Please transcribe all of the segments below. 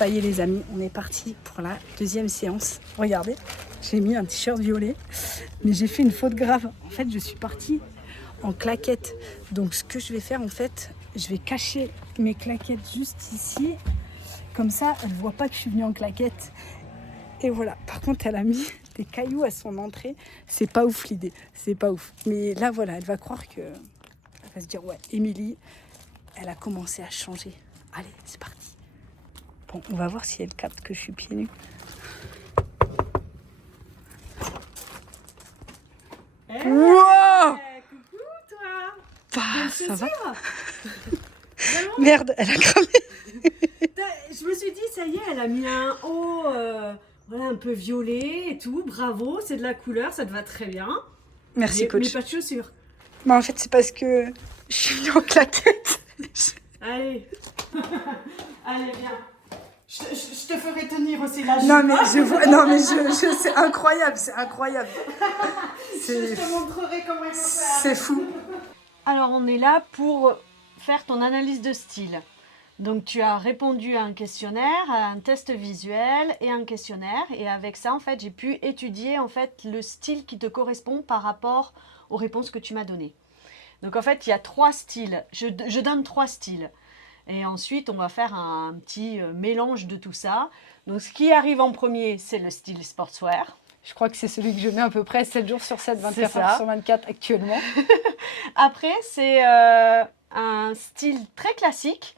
Ça y est les amis, on est parti pour la deuxième séance. Regardez, j'ai mis un t-shirt violet, mais j'ai fait une faute grave. En fait, je suis partie en claquettes. Donc ce que je vais faire en fait, je vais cacher mes claquettes juste ici. Comme ça, elle ne voit pas que je suis venue en claquettes. Et voilà, par contre, elle a mis des cailloux à son entrée. C'est pas ouf l'idée, c'est pas ouf. Mais là, voilà, elle va croire que... Elle va se dire, ouais, Émilie, elle a commencé à changer. Allez, c'est parti. Bon, on va voir si elle capte que je suis pieds nus. Wow, coucou toi. bah, ça va. Vraiment, Merde, elle a cramé. je me suis dit, ça y est, elle a mis un haut voilà, un peu violet et tout. Bravo, c'est de la couleur, ça te va très bien. Merci, coach. Mais pas de chaussures. Bah, en fait, c'est parce que je suis venue en claquettes. Allez. Allez, viens. Je te ferai tenir aussi la Non, jupe. mais je vois. Non, mais c'est incroyable, c'est incroyable. Je te montrerai comment il faut faire. C'est fou. Alors, on est là pour faire ton analyse de style. Donc, tu as répondu à un questionnaire, à un test visuel et un questionnaire. Et avec ça, en fait, j'ai pu étudier en fait, le style qui te correspond par rapport aux réponses que tu m'as données. Donc, en fait, il y a 3 styles. Je donne 3 styles. Et ensuite, on va faire un petit mélange de tout ça. Donc, ce qui arrive en premier, c'est le style sportswear. Je crois que c'est celui que je mets à peu près 7 jours sur 7, C'est 24 ça. heures sur 24 actuellement. Après, c'est un style très classique.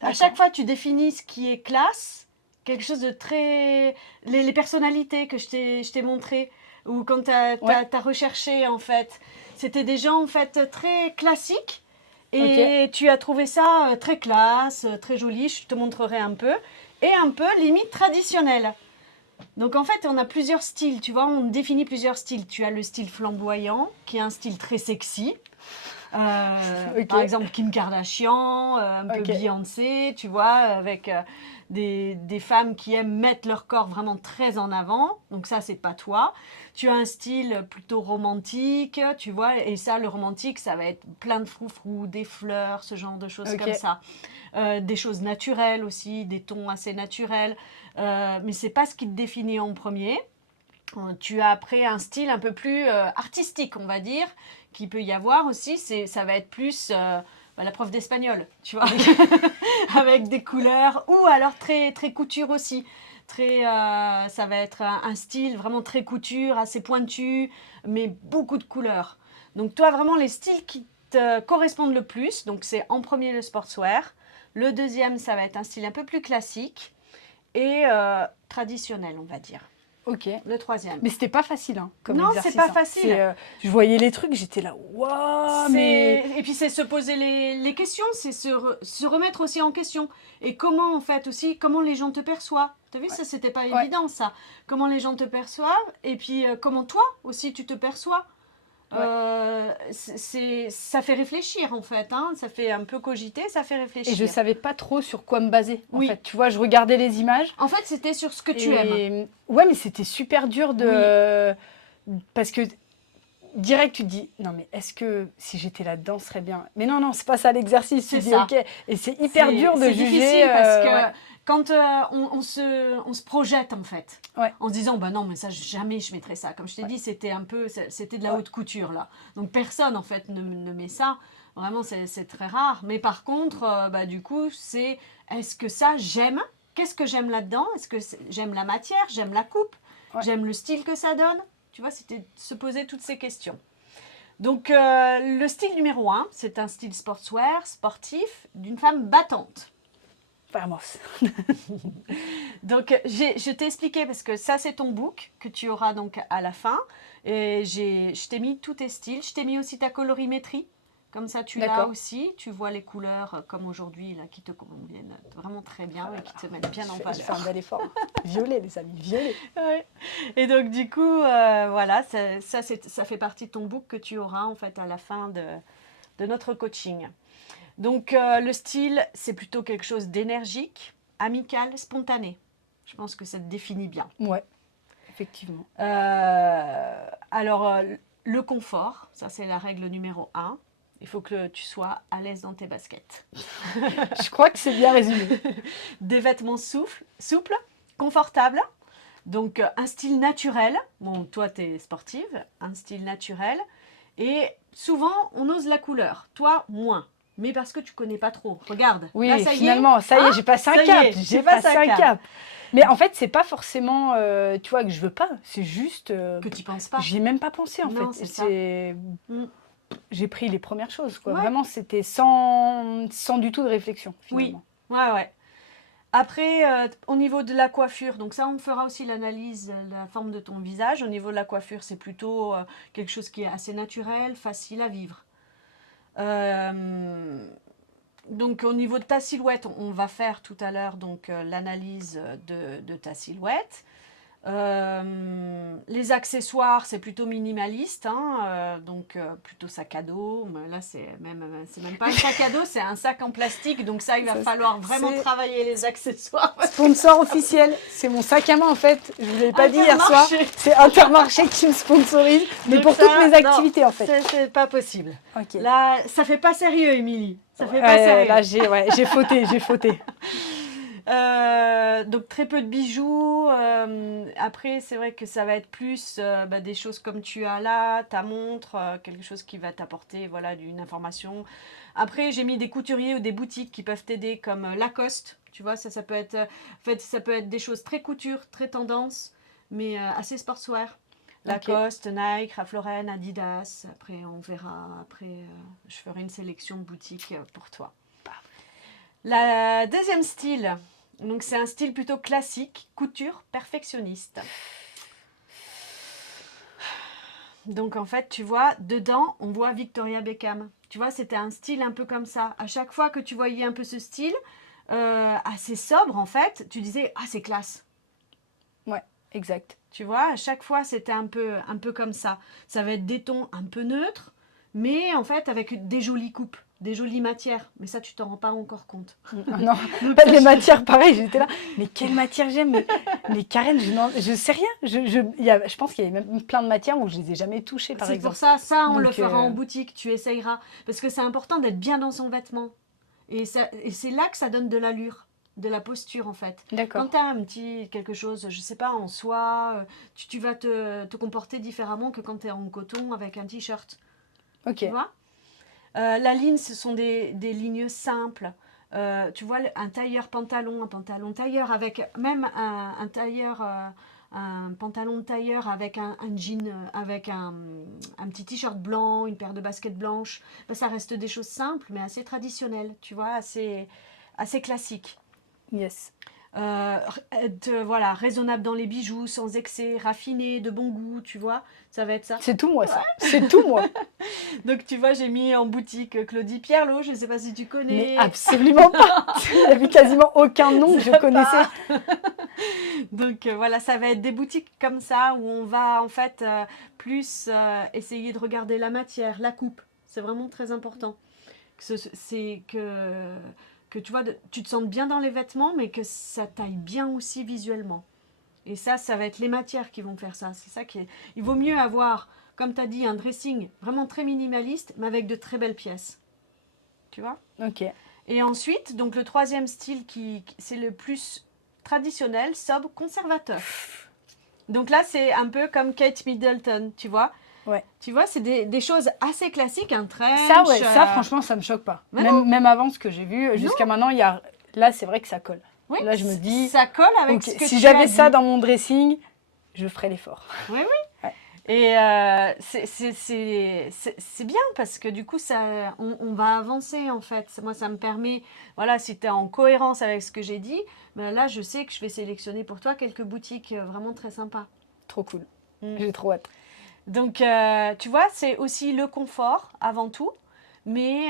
À D'accord. chaque fois, tu définis ce qui est classe, quelque chose de très... Les personnalités que je t'ai montrées, ou quand tu as, Ouais. recherché, en fait, c'était des gens, en fait, très classiques. Et tu as trouvé ça très classe, très joli, je te montrerai un peu. Et un peu, limite, traditionnel. Donc, en fait, on a plusieurs styles, tu vois, on définit plusieurs styles. Tu as le style flamboyant, qui est un style très sexy. Par exemple Kim Kardashian, un peu Beyoncé, tu vois, avec des femmes qui aiment mettre leur corps vraiment très en avant. Donc ça, c'est pas toi. Tu as un style plutôt romantique, tu vois, et ça, le romantique, ça va être plein de froufrous, des fleurs, ce genre de choses comme ça. Des choses naturelles aussi, des tons assez naturels. Mais c'est pas ce qui te définit en premier. Tu as après un style un peu plus artistique, on va dire, qui peut y avoir aussi. Ça va être plus la prof d'espagnol, tu vois, avec des couleurs, ou alors très, très couture aussi. Ça va être un style vraiment très couture, assez pointu, mais beaucoup de couleurs. Donc toi, vraiment, les styles qui te correspondent le plus, donc c'est en premier le sportswear. Le deuxième, ça va être un style un peu plus classique et traditionnel, on va dire. Ok. Le troisième. Mais c'était pas facile, hein, comme non, exercice. c'est pas facile. Je voyais les trucs, j'étais là, waouh, mais... Et puis c'est se poser les questions, c'est se remettre aussi en question. Et comment, en fait, aussi, comment les gens te perçoivent. Tu as vu, ça, c'était pas évident, ça. Comment les gens te perçoivent, et puis comment toi aussi tu te perçois. Ça fait réfléchir, en fait. Hein. Ça fait un peu cogiter, ça fait réfléchir. Et je savais pas trop sur quoi me baser, en fait. Tu vois, je regardais les images. En fait, c'était sur ce que tu aimes. Ouais, mais c'était super dur de... Parce que direct, tu te dis, non, mais est-ce que si j'étais là-dedans, ce serait bien? Mais non, non, c'est pas ça l'exercice. C'est tu dis, ça. ok. Et c'est hyper dur de juger. C'est difficile parce que quand on se projette, en fait, en se disant, bah non, mais ça, jamais je mettrais ça. Comme je t'ai dit, c'était de la haute couture, là. Donc, personne, en fait, ne met ça. Vraiment, c'est très rare. Mais par contre, du coup, c'est, est-ce que ça, j'aime? Qu'est-ce que j'aime là-dedans? Est-ce que j'aime la matière? J'aime la coupe? J'aime le style que ça donne? Tu vois, c'était se poser toutes ces questions. Donc, le style numéro 1, c'est un style sportswear, sportif, d'une femme battante. Vamos. Donc, je t'ai expliqué, parce que ça, c'est ton book que tu auras donc à la fin. Et je t'ai mis tous tes styles. Je t'ai mis aussi ta colorimétrie. Comme ça, tu l'as aussi. Tu vois les couleurs, comme aujourd'hui, là, qui te conviennent vraiment très bien et qui te mettent bien en valeur. Je fais un bel effort. Violet, les amis, violet. Ouais. Et donc, du coup, voilà, ça fait partie de ton book que tu auras, en fait, à la fin de notre coaching. Donc, le style, c'est plutôt quelque chose d'énergique, amical, spontané. Je pense que ça te définit bien. Ouais, effectivement. Alors, le confort, ça, c'est la règle numéro 1. Il faut que tu sois à l'aise dans tes baskets. Je crois que c'est bien résumé. Des vêtements souples, confortables. Donc, un style naturel. Bon, toi, tu es sportive. Un style naturel. Et souvent, on ose la couleur. Toi, moins. Mais parce que tu connais pas trop. Regarde. Oui, là, ça finalement, ça y est, j'ai passé un cap. J'ai passé un cap. Mais en fait, c'est pas forcément, tu vois, que je veux pas. C'est juste que tu penses pas. J'y ai même pas pensé en Non, fait. c'est J'ai pris les premières choses, quoi. Ouais. Vraiment, c'était sans du tout de réflexion, finalement. Oui, ouais. Après, au niveau de la coiffure, donc ça, on fera aussi l'analyse de la forme de ton visage. Au niveau de la coiffure, c'est plutôt quelque chose qui est assez naturel, facile à vivre. Donc, au niveau de ta silhouette, on va faire tout à l'heure l'analyse de ta silhouette. Les accessoires, c'est plutôt minimaliste, hein, donc plutôt sac à dos. Mais là, c'est même pas un sac à dos, c'est un sac en plastique. Donc ça, il va falloir vraiment travailler les accessoires. Sponsor officiel, c'est mon sac à main en fait. Je vous l'ai pas dit hier soir. C'est Intermarché qui me sponsorise, mais donc pour toutes mes activités en fait. C'est pas possible. Okay. Là, ça fait pas sérieux, Émilie. Ça fait pas sérieux. Là, j'ai fauté. Donc très peu de bijoux. Après, c'est vrai que ça va être plus des choses comme tu as là, ta montre, quelque chose qui va t'apporter une information. Après, j'ai mis des couturiers ou des boutiques qui peuvent t'aider comme Lacoste. Tu vois, ça peut être, ça peut être des choses très couture, très tendance, mais assez sportswear. Lacoste, Nike, Ralph Lauren, Adidas. Après, on verra. Après, je ferai une sélection de boutiques pour toi. La deuxième style, donc c'est un style plutôt classique, couture perfectionniste. Donc en fait, tu vois, dedans, on voit Victoria Beckham. Tu vois, c'était un style un peu comme ça. À chaque fois que tu voyais un peu ce style, assez sobre en fait, tu disais, ah c'est classe. Ouais, exact. Tu vois, à chaque fois, c'était un peu comme ça. Ça va être des tons un peu neutres, mais en fait avec des jolies coupes. Des jolies matières, mais ça tu t'en rends pas encore compte. Non, les matières pareil, j'étais là, mais quelle matière j'aime, mais Karen, je sais rien, je pense qu'il y a même plein de matières où je les ai jamais touchées par exemple. C'est pour ça on le fera en boutique, tu essayeras, parce que c'est important d'être bien dans son vêtement, et c'est là que ça donne de l'allure, de la posture en fait. D'accord. Quand tu as un petit quelque chose, je sais pas, en soie, tu vas te comporter différemment que quand tu es en coton avec un t-shirt. Ok. Tu vois. La ligne, ce sont des lignes simples. Tu vois, un tailleur-pantalon, un pantalon-tailleur, avec même un tailleur, un pantalon de tailleur avec un jean, avec un petit t-shirt blanc, une paire de baskets blanches. Ça reste des choses simples, mais assez traditionnelles, tu vois, assez classiques. Yes. Raisonnable dans les bijoux, sans excès, raffiné, de bon goût, tu vois, ça va être ça. C'est tout moi, ça. C'est tout moi. Donc tu vois, j'ai mis en boutique Claudie Pierlot, je ne sais pas si tu connais. Mais absolument pas. Il n'y avait quasiment aucun nom que je connaissais. Donc voilà, ça va être des boutiques comme ça où on va en fait plus essayer de regarder la matière, la coupe. C'est vraiment très important. C'est que tu vois, tu te sentes bien dans les vêtements, mais que ça taille bien aussi visuellement. Et ça va être les matières qui vont faire ça. C'est ça qui est... Il vaut mieux avoir, comme tu as dit, un dressing vraiment très minimaliste, mais avec de très belles pièces. Tu vois ? Ok. Et ensuite, donc le troisième style, c'est le plus traditionnel, sobre, conservateur. Donc là, c'est un peu comme Kate Middleton, tu vois ? Ouais. Tu vois, c'est des choses assez classiques, un trench. Ça, franchement, ça me choque pas. Même avant ce que j'ai vu, jusqu'à maintenant, là, c'est vrai que ça colle. Oui, là, je me dis, ça colle avec ce que si tu j'avais as ça dit. dans mon dressing, je ferais l'effort. Oui. Ouais. Et c'est bien parce que du coup, on va avancer en fait. Moi, ça me permet, voilà, si tu es en cohérence avec ce que j'ai dit, là, je sais que je vais sélectionner pour toi quelques boutiques vraiment très sympas. Trop cool. J'ai trop hâte. Donc, tu vois, c'est aussi le confort avant tout, mais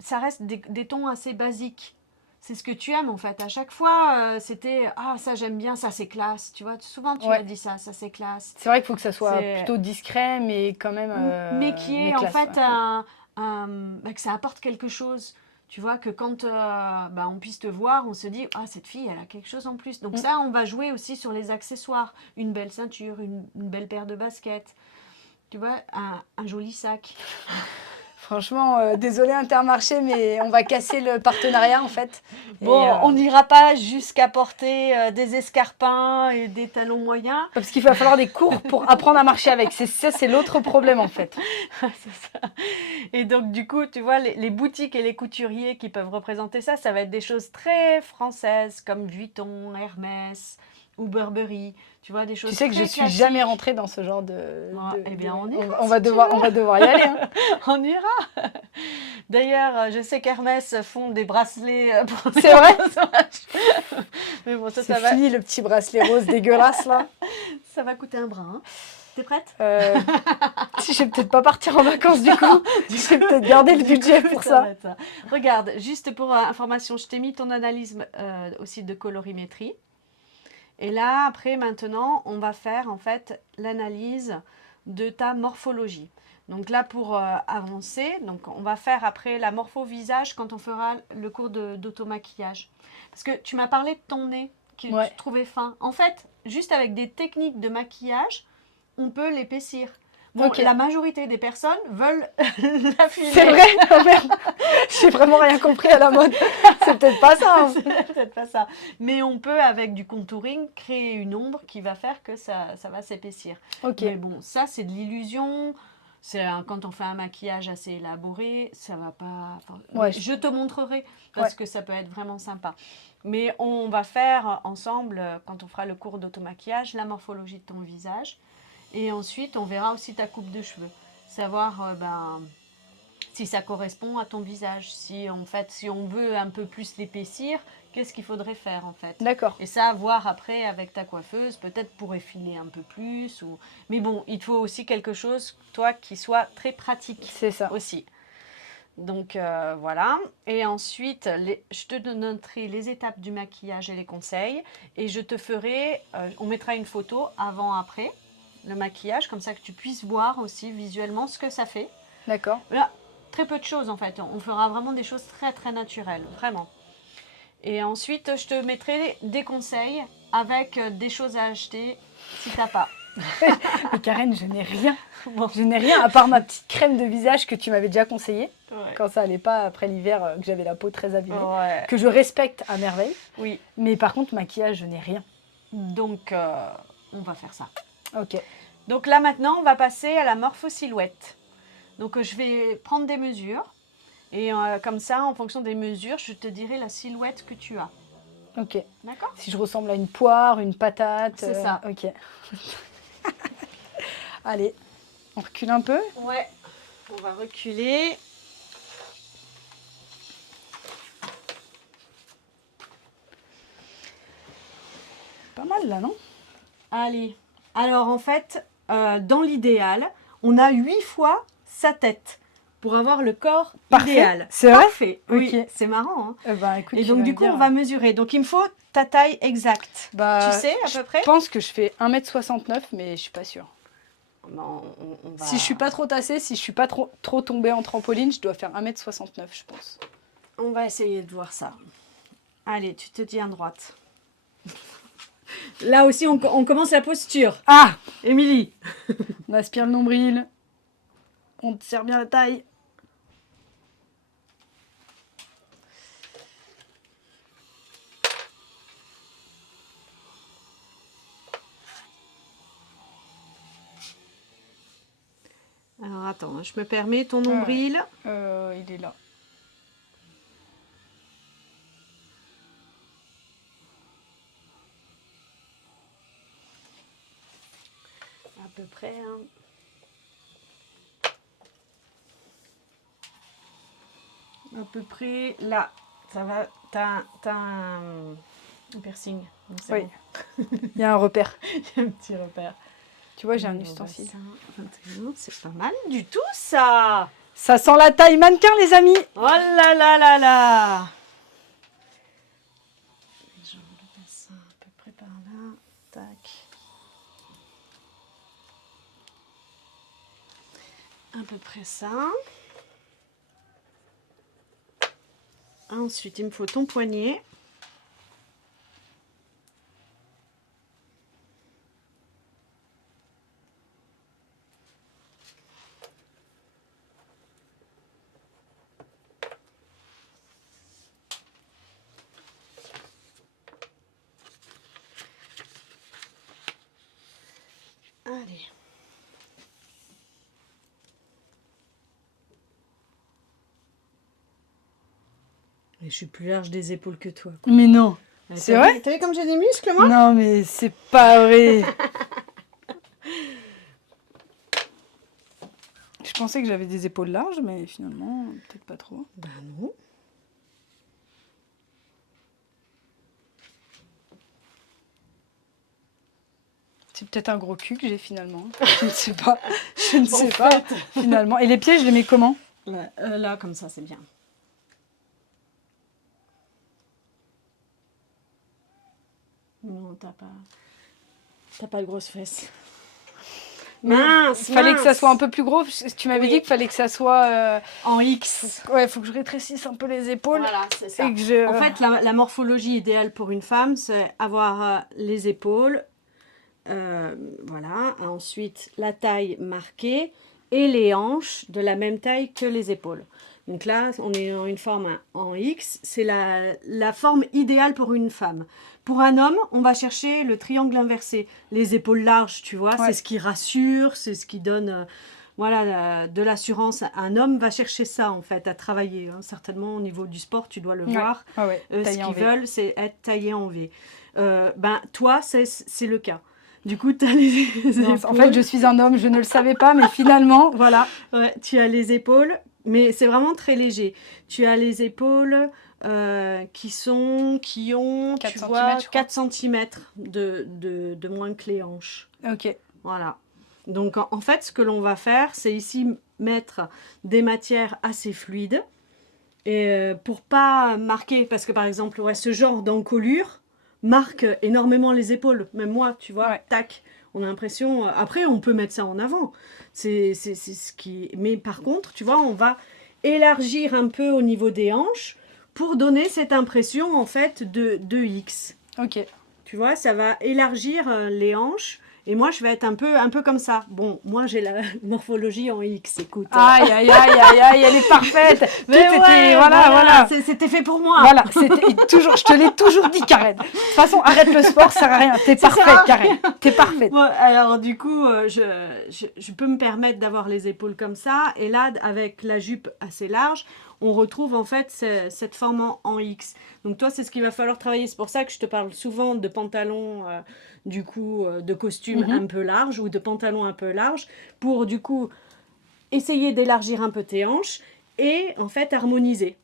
ça reste des tons assez basiques. C'est ce que tu aimes en fait. À chaque fois, c'était « Ah, ça j'aime bien, ça c'est classe ». Tu vois, souvent tu m'as dit ça c'est classe. C'est vrai qu'il faut que ça soit plutôt discret, mais quand même mais qui est classe, en fait que ça apporte quelque chose. Tu vois, que quand on puisse te voir, on se dit « Ah, cette fille, elle a quelque chose en plus ». Donc ça, on va jouer aussi sur les accessoires. Une belle ceinture, une belle paire de baskets. Tu vois, un joli sac. Franchement, désolé Intermarché, mais on va casser le partenariat en fait. Bon, Et, on n'ira pas jusqu'à porter des escarpins et des talons moyens. parce qu'il va falloir des cours pour apprendre à marcher avec. C'est l'autre problème en fait. C'est ça. Et donc, du coup, tu vois, les boutiques et les couturiers qui peuvent représenter ça, ça va être des choses très françaises comme Vuitton, Hermès ou Burberry. Tu vois, des choses Tu sais que je très suis jamais classiques. rentrée dans ce genre Eh bien, on ira on si va tu devoir y aller. Hein. On ira. D'ailleurs, je sais qu'Hermès font des bracelets pour C'est vrai. Mais bon, ça C'est va, fini le petit bracelet rose dégueulasse là. ça va coûter un brin. Hein. T'es prête? Si je vais peut-être pas partir en vacances du coup. Je vais peut-être garder le budget pour ça. va être ça. Regarde, juste pour information, je t'ai mis ton analyse aussi de colorimétrie. Et là, après, maintenant, on va faire en fait l'analyse de ta morphologie. Donc là, pour avancer, donc on va faire après la morpho-visage quand on fera le cours d'automaquillage. Parce que tu m'as parlé de ton nez, que Ouais. tu trouvais fin. En fait, juste avec des techniques de maquillage, on peut l'épaissir. Bon, Ok. la majorité des personnes veulent l'affiner. C'est vrai. Oh merde. J'ai vraiment rien compris à la mode. C'est peut-être pas ça. Hein. C'est peut-être pas ça. Mais on peut, avec du contouring, créer une ombre qui va faire que ça va s'épaissir. Ok. Mais bon, ça, c'est de l'illusion. Quand on fait un maquillage assez élaboré, ça va pas... Ouais. Je te montrerai parce que ça peut être vraiment sympa. Mais on va faire ensemble, quand on fera le cours d'automaquillage, la morphologie de ton visage. Et ensuite, on verra aussi ta coupe de cheveux. Savoir si ça correspond à ton visage. Si on veut un peu plus l'épaissir, qu'est-ce qu'il faudrait faire en fait? D'accord. Et ça, voir après avec ta coiffeuse, peut-être pour effiler un peu plus. Mais bon, il te faut aussi quelque chose, toi, qui soit très pratique. C'est ça. Aussi. Donc voilà. Et ensuite, je te donnerai les étapes du maquillage et les conseils. Et je te ferai, on mettra une photo avant-après, le maquillage, comme ça que tu puisses voir aussi visuellement ce que ça fait. D'accord. Là, très peu de choses en fait. On fera vraiment des choses très très naturelles, vraiment. Et ensuite, je te mettrai des conseils avec des choses à acheter si t'as pas. Mais Karen, je n'ai rien. Bon. Je n'ai rien à part ma petite crème de visage que tu m'avais déjà conseillée. Ouais. Quand ça allait pas après l'hiver, que j'avais la peau très abîmée. Ouais. Que je respecte à merveille. Oui. Mais par contre, maquillage, je n'ai rien. Donc, on va faire ça. Ok. Donc là maintenant, on va passer à la morpho-silhouette. Donc je vais prendre des mesures. Et comme ça, en fonction des mesures, je te dirai la silhouette que tu as. Ok. D'accord? Si je ressemble à une poire, une patate. C'est ça. Ok. Allez, on recule un peu. Ouais. On va reculer. Pas mal là, non? Allez. Alors en fait, dans l'idéal, on a 8 fois sa tête pour avoir le corps Parfait. idéal. C'est vrai? Parfait. Oui, Ok. c'est marrant. Hein. Écoute, Et tu donc vas du me coup, dire. on va mesurer. Donc il me faut ta taille exacte. Bah, Tu sais à peu près? Je pense que je fais 1m69, mais je suis pas sûre. Non, on va... Si je suis pas trop tassée, si je suis pas trop tombée en trampoline, je dois faire 1m69, je pense. On va essayer de voir ça. Allez, tu te tiens droite. Là aussi, on commence la posture. Ah! Émilie. On aspire le nombril. On te serre bien la taille. Alors attends, je me permets ton nombril. Il est là. À peu près. Hein. À peu près là. Ça va. T'as un piercing. Donc c'est Oui. bon. Il y a un repère. Il y a un petit repère. Tu vois, j'ai un ustensile. 21, c'est pas mal du tout ça. Ça sent la taille mannequin, les amis. Oh là là là là. Je vais mettre ça à peu près par là. Tac. À peu près ça. Ensuite, il me faut ton poignet. Allez. Et je suis plus large des épaules que toi. Mais non. Ouais, C'est vrai? T'as vu comme j'ai des muscles, moi? Non, mais c'est pas vrai. Je pensais que j'avais des épaules larges, mais finalement, peut-être pas trop. Ben non. C'est peut-être un gros cul que j'ai finalement. Je ne sais pas. Je ne sais En pas, fait. finalement. Et les pieds, je les mets comment? Ouais, là, comme ça, c'est bien. Non, t'as pas de grosses fesses. Mince, Il fallait que ça mince. soit un peu plus gros. Tu m'avais Oui. dit qu'il fallait que ça soit... En X. Ouais, faut que je rétrécisse un peu les épaules. Voilà, c'est ça. Et que je... En fait, la morphologie idéale pour une femme, c'est avoir les épaules, voilà. Ensuite, la taille marquée et les hanches de la même taille que les épaules. Donc là, on est en une forme en X. C'est la forme idéale pour une femme. Pour un homme, on va chercher le triangle inversé. Les épaules larges, tu vois, Ouais. c'est ce qui rassure, c'est ce qui donne voilà, de l'assurance. Un homme va chercher ça, en fait, à travailler. Hein. Certainement, au niveau du sport, tu dois le voir. Ouais, Ce taillé en qu'ils V. veulent, c'est être taillé en V. Ben, toi, c'est le cas. Du coup, tu as les Non, épaules. en fait, je suis un homme, je ne le savais pas, mais finalement, voilà. Ouais, tu as les épaules, mais c'est vraiment très léger. Tu as les épaules qui ont, 4 tu centimètres, vois, je crois. 4 cm de moins que les hanches. Ok. Voilà. Donc, en fait, ce que l'on va faire, c'est ici mettre des matières assez fluides. Et pour pas marquer, parce que par exemple, ouais, ce genre d'encolure marque énormément les épaules. Même moi, tu vois, Ouais. tac, on a l'impression. Après, on peut mettre ça en avant. C'est ce qui. Mais par contre, tu vois, on va élargir un peu au niveau des hanches pour donner cette impression en fait de X. Ok. Tu vois, ça va élargir les hanches. Et moi, je vais être un peu comme ça. Bon, moi, j'ai la morphologie en X, écoute. Aïe, aïe, aïe, aïe, aïe, elle est parfaite. Mais Tout ouais, était... Voilà. C'était fait pour moi. Voilà, c'était toujours, je te l'ai toujours dit, Karen. De toute façon, arrête le sport, ça sert à rien. T'es Ça sert à parfaite, rien. Karen. T'es parfaite. Bon, alors du coup, je peux me permettre d'avoir les épaules comme ça. Et là, avec la jupe assez large, on retrouve en fait cette forme en X. Donc toi, c'est ce qu'il va falloir travailler. C'est pour ça que je te parle souvent de pantalons, du coup, de costumes un peu larges ou de pantalons un peu larges pour du coup essayer d'élargir un peu tes hanches et en fait harmoniser.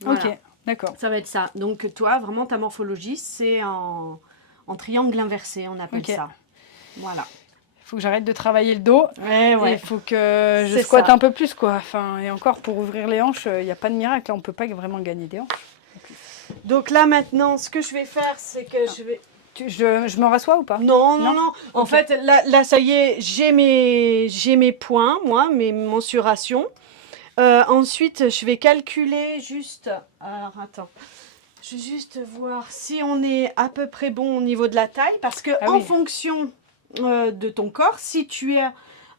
Voilà. Ok, d'accord. Ça va être ça. Donc toi, vraiment, ta morphologie, c'est en triangle inversé, on appelle Ok. ça. Voilà. Il faut que j'arrête de travailler le dos. Ouais, Et ouais. il faut que je C'est squatte ça. un peu plus, quoi. Enfin, et encore, pour ouvrir les hanches, il n'y a pas de miracle. Là, on ne peut pas vraiment gagner des hanches. Donc là, maintenant, ce que je vais faire, c'est que je vais... Je me rassois ou pas? Non, non, non. En Ok. fait, là, ça y est, j'ai mes points, moi, mes mensurations. Ensuite, je vais calculer juste... Alors, attends. Je vais juste voir si on est à peu près bon au niveau de la taille. Parce que Ah en oui. fonction de ton corps, si tu as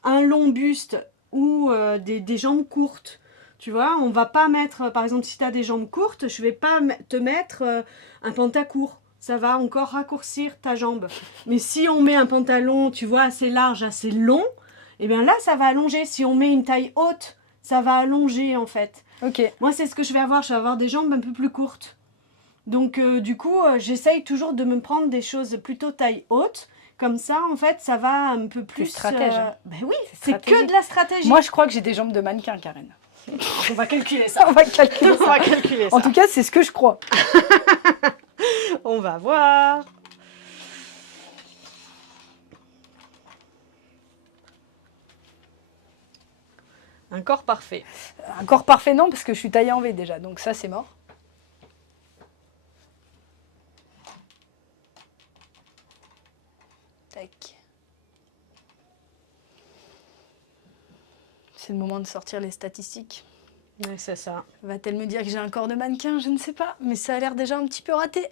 un long buste ou des jambes courtes, tu vois, on va pas mettre... Par exemple, si tu as des jambes courtes, je vais pas te mettre un pantacourt. Ça va encore raccourcir ta jambe. Mais si on met un pantalon, tu vois, assez large, assez long, eh bien là, ça va allonger. Si on met une taille haute, ça va allonger en fait. Ok. Moi, c'est ce que je vais avoir. Je vais avoir des jambes un peu plus courtes. Donc, du coup, j'essaye toujours de me prendre des choses plutôt taille haute. Comme ça, en fait, ça va un peu plus... stratège, hein. Ben oui, C'est c'est que stratégique. de la stratégie. Moi, je crois que j'ai des jambes de mannequin, Karen. On va calculer ça. On va calculer On ça. va calculer ça. En tout cas, c'est ce que je crois. On va voir. Un corps parfait. Un corps parfait, non, parce que je suis taillée en V déjà. Donc ça, c'est mort. Tac. C'est le moment de sortir les statistiques. Ouais, c'est ça. Va-t-elle me dire que j'ai un corps de mannequin? Je ne sais pas, mais ça a l'air déjà un petit peu raté.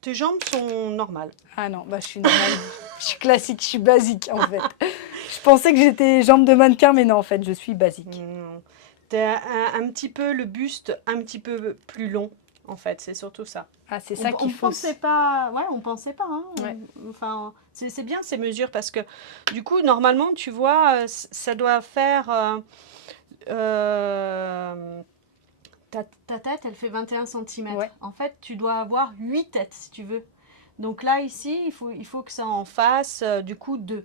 tes jambes sont normales. Ah non, bah je suis normale. Je suis classique, je suis basique en fait. Je pensais que j'étais jambes de mannequin, mais non, en fait, je suis basique. Tu as un petit peu le buste un petit peu plus long, en fait, c'est surtout ça. Ah, c'est ça qu'il On faut. pensait pas, ouais, on pensait pas. Hein. Ouais. Enfin, c'est bien ces mesures parce que du coup, normalement, tu vois, ça doit faire. Ta tête, elle fait 21 cm. Ouais. En fait, tu dois avoir 8 têtes si tu veux. Donc là, ici, il faut que ça en fasse du coup 2.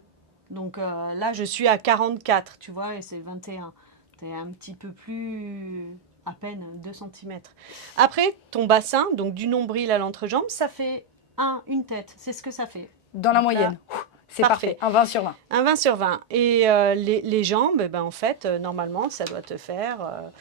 Donc là, je suis à 44, tu vois, et c'est 21. Tu es un petit peu plus, à peine 2 cm. Après, ton bassin, donc du nombril à l'entrejambe, ça fait une tête. C'est ce que ça fait. Dans la Donc là, moyenne. C'est parfait. Un 20 sur 20. Un 20 sur 20. Et les jambes, ben, en fait, normalement, ça doit te faire...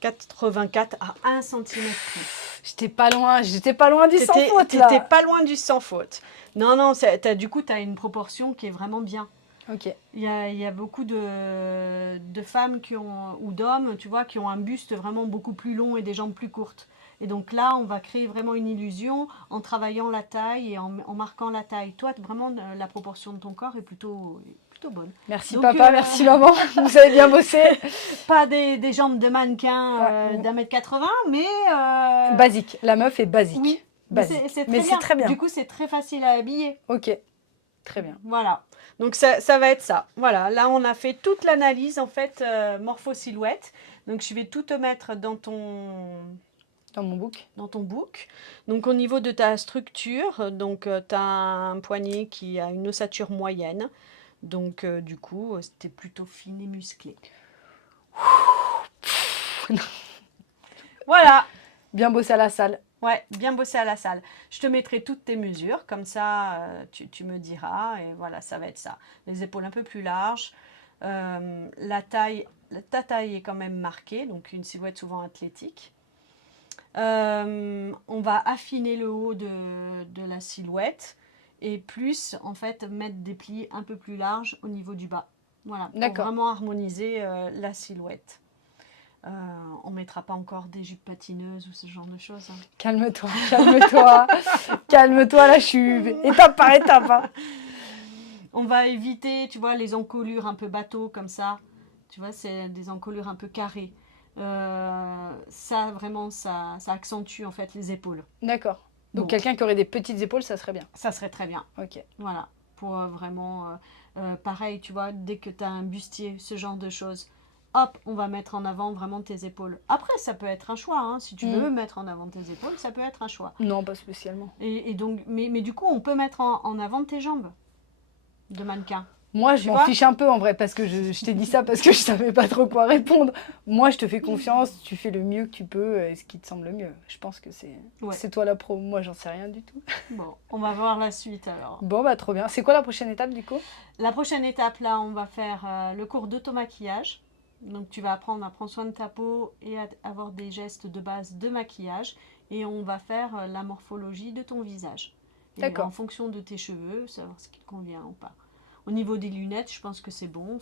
84 à 1 cm plus. J'étais pas loin du sans faute là. T'étais pas loin du sans faute. Non, non, du coup, tu as une proportion qui est vraiment bien. Ok. Il y a beaucoup de femmes ou d'hommes, tu vois, qui ont un buste vraiment beaucoup plus long et des jambes plus courtes. Et donc là, on va créer vraiment une illusion en travaillant la taille et en marquant la taille. Toi, vraiment, la proportion de ton corps est plutôt bonne. Merci Donc, papa, merci maman, vous avez bien bossé. Pas des jambes de mannequin d'1m80, mais... Basique, la meuf est basique. Oui, basique. mais c'est très bien. bien. Du coup, c'est très facile à habiller. Ok, très bien. Voilà. Donc ça va être ça. Voilà, là on a fait toute l'analyse en fait morpho-silhouette. Donc je vais tout te mettre dans mon book. Dans ton book. Donc au niveau de ta structure, donc tu as un poignet qui a une ossature moyenne. Donc du coup, c'était plutôt fine et musclé. Voilà. Bien bossé à la salle. Ouais, bien bossé à la salle. Je te mettrai toutes tes mesures, comme ça tu me diras, et voilà, ça va être ça. Les épaules un peu plus larges, ta taille est quand même marquée, donc une silhouette souvent athlétique. On va affiner le haut de la silhouette, et plus, en fait, mettre des plis un peu plus larges au niveau du bas. Voilà, pour vraiment harmoniser la silhouette. On ne mettra pas encore des jupes patineuses ou ce genre de choses. Hein. Calme-toi, calme-toi. Calme-toi, là, je suis étape par étape. Hein. On va éviter, tu vois, les encolures un peu bateau comme ça. Tu vois, c'est des encolures un peu carrées. Ça, vraiment, ça accentue en fait les épaules. D'accord. Donc quelqu'un qui aurait des petites épaules, ça serait bien. Ça serait très bien. Ok. Voilà. Pour vraiment... pareil, tu vois, dès que tu as un bustier, ce genre de choses... Hop, on va mettre en avant vraiment tes épaules. Après, ça peut être un choix. Hein. Si tu veux mettre en avant tes épaules, ça peut être un choix. Non, pas spécialement. Et donc, mais du coup, on peut mettre en avant tes jambes de mannequin. Moi, je m'en fiche un peu en vrai, parce que je t'ai dit ça parce que je savais pas trop quoi répondre. Moi, je te fais confiance, tu fais le mieux que tu peux, ce qui te semble le mieux. Je pense que c'est toi la pro. Moi, j'en sais rien du tout. Bon, on va voir la suite alors. Bon, bah trop bien. C'est quoi la prochaine étape du coup? La prochaine étape, là, on va faire le cours d'automaquillage. Donc tu vas apprendre à prendre soin de ta peau et à avoir des gestes de base de maquillage. Et on va faire la morphologie de ton visage. D'accord. En fonction de tes cheveux, savoir ce qui te convient ou pas. Au niveau des lunettes, je pense que c'est bon.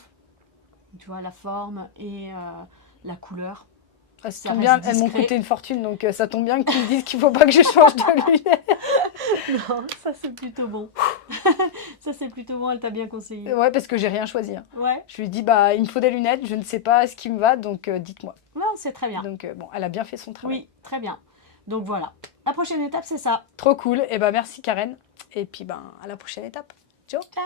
Tu vois, la forme et la couleur. Ah, ça tombe bien, elles m'ont coûté une fortune, donc ça tombe bien que tu me dises qu'il ne faut pas que je change de lunettes. Non, ça c'est plutôt bon. Ça c'est plutôt bon, elle t'a bien conseillé. Ouais, parce que j'ai rien choisi. Hein. Ouais. Je lui ai dit, bah, il me faut des lunettes, je ne sais pas ce qui me va, donc dites-moi. Non, c'est très bien. Donc bon, elle a bien fait son travail. Oui, très bien. Donc voilà, la prochaine étape c'est ça. Trop cool, et bah merci Karen. Et puis ben à la prochaine étape. Ciao. Ciao.